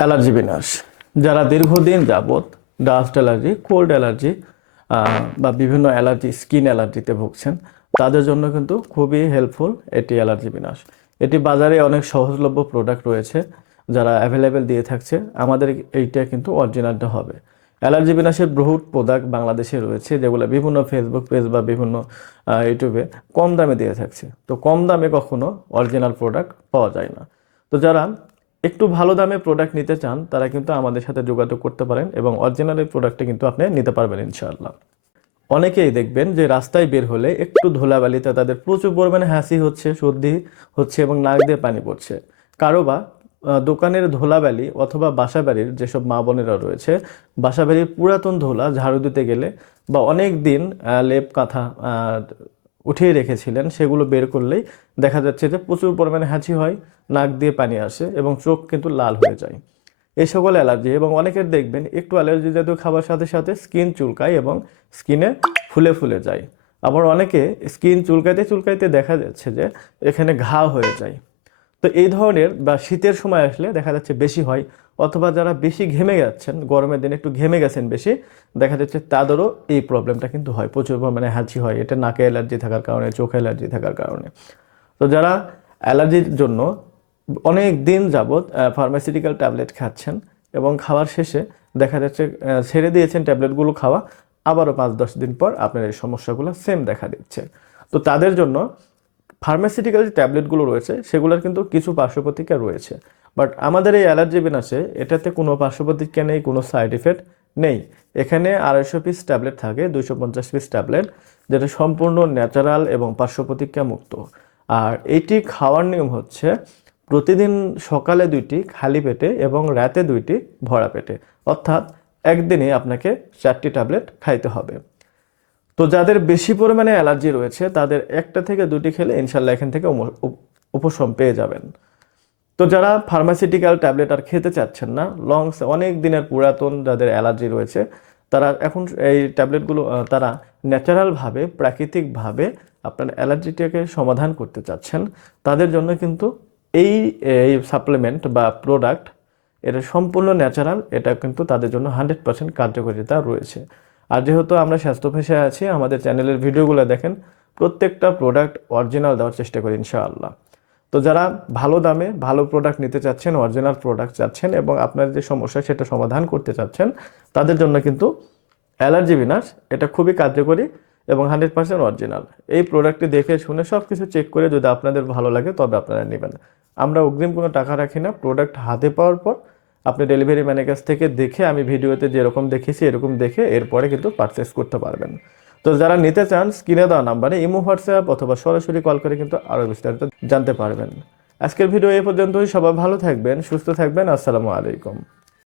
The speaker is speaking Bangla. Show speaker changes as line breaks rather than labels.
অ্যালার্জি বিনাশ। যারা দীর্ঘদিন যাবৎ ডাস্ট অ্যালার্জি, কোল্ড অ্যালার্জি বা বিভিন্ন অ্যালার্জি, স্কিন অ্যালার্জিতে ভুগছেন, তাদের জন্য কিন্তু খুবই হেল্পফুল এটি অ্যালার্জি বিনাশ। এটি বাজারে অনেক সহজলভ্য প্রোডাক্ট রয়েছে, যারা অ্যাভেলেবেল দিয়ে থাকছে। আমাদের এইটা কিন্তু অরিজিনালটা হবে। অ্যালার্জি বিনাশের বহু প্রোডাক্ট বাংলাদেশে রয়েছে, যেগুলো বিভিন্ন ফেসবুক পেজ বা বিভিন্ন ইউটিউবে কম দামে দিয়ে থাকছে। তো কম দামে কখনো অরিজিনাল প্রোডাক্ট পাওয়া যায় না। তো যারা একটু ভালো দামে প্রোডাক্ট নিতে চান, তারা কিন্তু আমাদের সাথে যোগাযোগ করতে পারেন এবং অরিজিনাল এই প্রোডাক্টটা কিন্তু আপনি নিতে পারবেন ইনশাআল্লাহ। অনেকেই দেখবেন যে রাস্তায় বের হলে একটু ধুলাবালিতে তাদের প্রচুর পরিমাণে হাসি হচ্ছে, সর্দি হচ্ছে এবং নাক দিয়ে পানি পড়ছে। কারও বা দোকানের ধুলাবালি অথবা বাসাবাড়ির যেসব মা বোনেরা রয়েছে, বাসাবাড়ির পুরাতন ধুলা ঝাড়ু দিতে গেলে বা অনেক দিন লেপ, কাঁথা উঠিয়ে রেখেছিলেন, সেগুলো বের করলেই দেখা যাচ্ছে যে প্রচুর পরিমাণে হাঁচি হয়, নাক দিয়ে পানি আসে এবং চোখ কিন্তু লাল হয়ে যায়। এই সকল অ্যালার্জি এবং অনেকের দেখবেন একটু অ্যালার্জি জাতীয় খাবার সাথে সাথে স্কিন চুলকায় এবং স্কিনে ফুলে ফুলে যায়। আবার অনেকে স্কিন চুলকাইতে চুলকাইতে দেখা যাচ্ছে যে এখানে ঘা হয়ে যায়। তো এই ধরনের বা শীতের সময় আসলে দেখা যাচ্ছে বেশি হয় অথবা যারা বেশি ঘেমে যাচ্ছেন, গরমের দিনে একটু ঘেমে গেছেন বেশি, দেখা যাচ্ছে তাদেরও এই প্রবলেমটা কিন্তু হয়। প্রচুর পরিমাণে হাঁচি হয়। এটা নাকে অ্যালার্জি থাকার কারণে, চোখে অ্যালার্জি থাকার কারণে। তো যারা অ্যালার্জির জন্য অনেক দিন যাবৎ ফার্মাসিউটিক্যাল ট্যাবলেট খাচ্ছেন এবং খাওয়ার শেষে দেখা যাচ্ছে ছেড়ে দিয়েছেন ট্যাবলেটগুলো খাওয়া, আবারও পাঁচ দশ দিন পর আপনার এই সমস্যাগুলো সেম দেখা দিচ্ছে। তো তাদের জন্য ফার্মাসিউটিক্যাল যে ট্যাবলেটগুলো রয়েছে, সেগুলোর কিন্তু কিছু পার্শ্ব প্রতিক্রিয়া রয়েছে। বাট আমাদের এই অ্যালার্জি আছে, এটাতে কোনো পার্শ্ব প্রতিক্রিয়া নেই, কোনো সাইড এফেক্ট নেই। এখানে আড়াইশো পিস ট্যাবলেট থাকে, দুইশো পঞ্চাশ পিস ট্যাবলেট যেটা সম্পূর্ণ ন্যাচারাল এবং পার্শ্ব প্রতিক্রিয়া মুক্ত। আর এটি খাওয়ার নিয়ম হচ্ছে, প্রতিদিন সকালে দুইটি খালি পেটে এবং রাতে দুইটি ভরা পেটে। অর্থাৎ একদিনে আপনাকে চারটি ট্যাবলেট খাইতে হবে। তো যাদের বেশি পরিমাণে অ্যালার্জি রয়েছে, তাদের একটা থেকে দুটি খেলে ইনশাল্লাহ এখান থেকে উপ- উপশম পেয়ে যাবেন। তো যারা ফার্মাসিউটিক্যাল ট্যাবলেট আর খেতে চাচ্ছেন না লং অনেক দিনের পুরাতন যাদের অ্যালার্জি রয়েছে, তারা এখন এই ট্যাবলেটগুলো তারা ন্যাচারালভাবে প্রাকৃতিকভাবে আপনার অ্যালার্জিটাকে সমাধান করতে চাচ্ছেন, তাদের জন্য কিন্তু এই এই সাপ্লিমেন্ট বা প্রোডাক্ট এটা সম্পূর্ণ ন্যাচারাল এটা কিন্তু তাদের জন্য হান্ড্রেড পার্সেন্ট কার্যকারিতা রয়েছে। আর যেহেতু আমরা স্বাস্থ্য পেশায় আছি, আমাদের চ্যানেলের ভিডিওগুলো দেখেন, প্রত্যেকটা প্রোডাক্ট অরিজিনাল দেওয়ার চেষ্টা করি ইনশাআল্লাহ। তো যারা ভালো দামে ভালো প্রোডাক্ট নিতে চাচ্ছেন অরিজিনাল প্রোডাক্ট চাচ্ছেন এবং আপনার যে সমস্যা, সেটা সমাধান করতে চাচ্ছেন, তাদের জন্য কিন্তু অ্যালার্জি বিনাশ এটা খুবই কার্যকরী এবং হান্ড্রেড পার্সেন্ট অরিজিনাল এই প্রোডাক্টটি দেখে শুনে সব কিছু চেক করে যদি আপনাদের ভালো লাগে, তবে আপনারা নেবেন। আমরা অগ্রিম কোনো টাকা রাখি না। প্রোডাক্ট হাতে পাওয়ার পর আপনি ডেলিভারি ম্যানের কাছ থেকে দেখে আমি ভিডিওতে যেরকম দেখেছি এরকম দেখে এরপরে কিন্তু পারচেস করতে পারবেন। তো যারা নিতে চান স্ক্রিনে দেওয়া নাম্বারে ইমো হোয়াটসঅ্যাপ অথবা সরাসরি কল করে কিন্তু আরও বিস্তারিত জানতে পারবেন। আজকের ভিডিও এ পর্যন্তই, সবাই ভালো থাকবেন, সুস্থ থাকবেন, আসসালামু আলাইকুম।